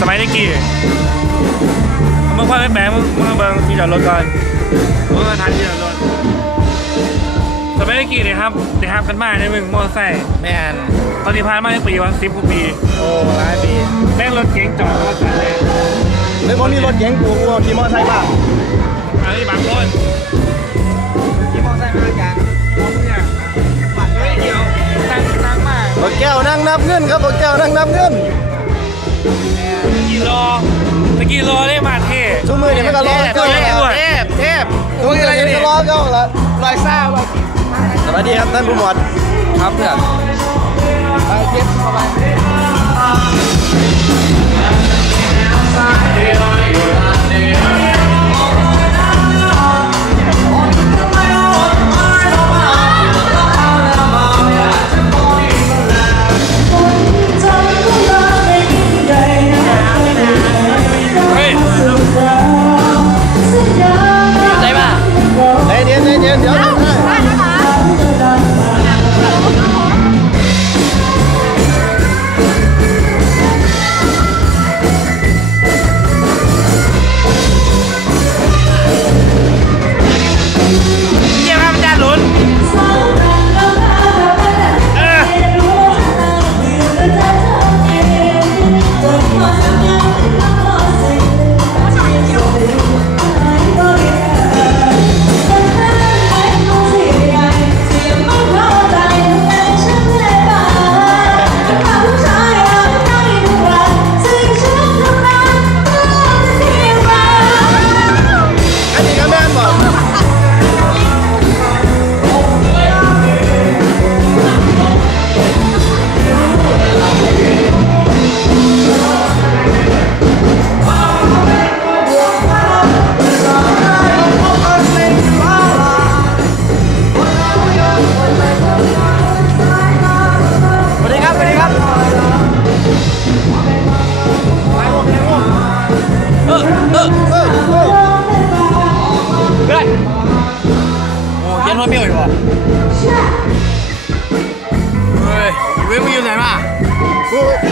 สมัยตะกี้มึงพ่อไม่แปลมึงมึงเบิ่งที่จอดรถก่อนมึงมาทานที่จอดรถสมัยตะกี้เนี่ยครับเดี๋ยวครับกันมาเนี่ยมึงมอเตอร์ไซค์แม่นตอนที่ผ่านมาในปีวันสิบกว่าปี โอ้หลายปีแม่งรถเก๋งจอดรถกันเลยเลยบ่มีรถเก๋งกูกูขี่มอเตอร์ไซค์มาอันนี้บางคนขี่มอเตอร์ไซค์มากันผมเนี่ยเฮ้ยเดี๋ยวตั้งตั้งมากรถแก้วนั่งนับเงินครับรถแก้วนั่งนับเงินตะ กี้รอตะกี้รอได้มาเท่ชั่วมือเนี่ยมันก็รอเทพเกินแล้ว เทพเทพตัวอะไรนี่ก็รอเก้าละลอยซ่าลอยสวัสดีครับท่านผู้หมวดครับเพื่อน โอ้เขียนว่าเมียวอยู่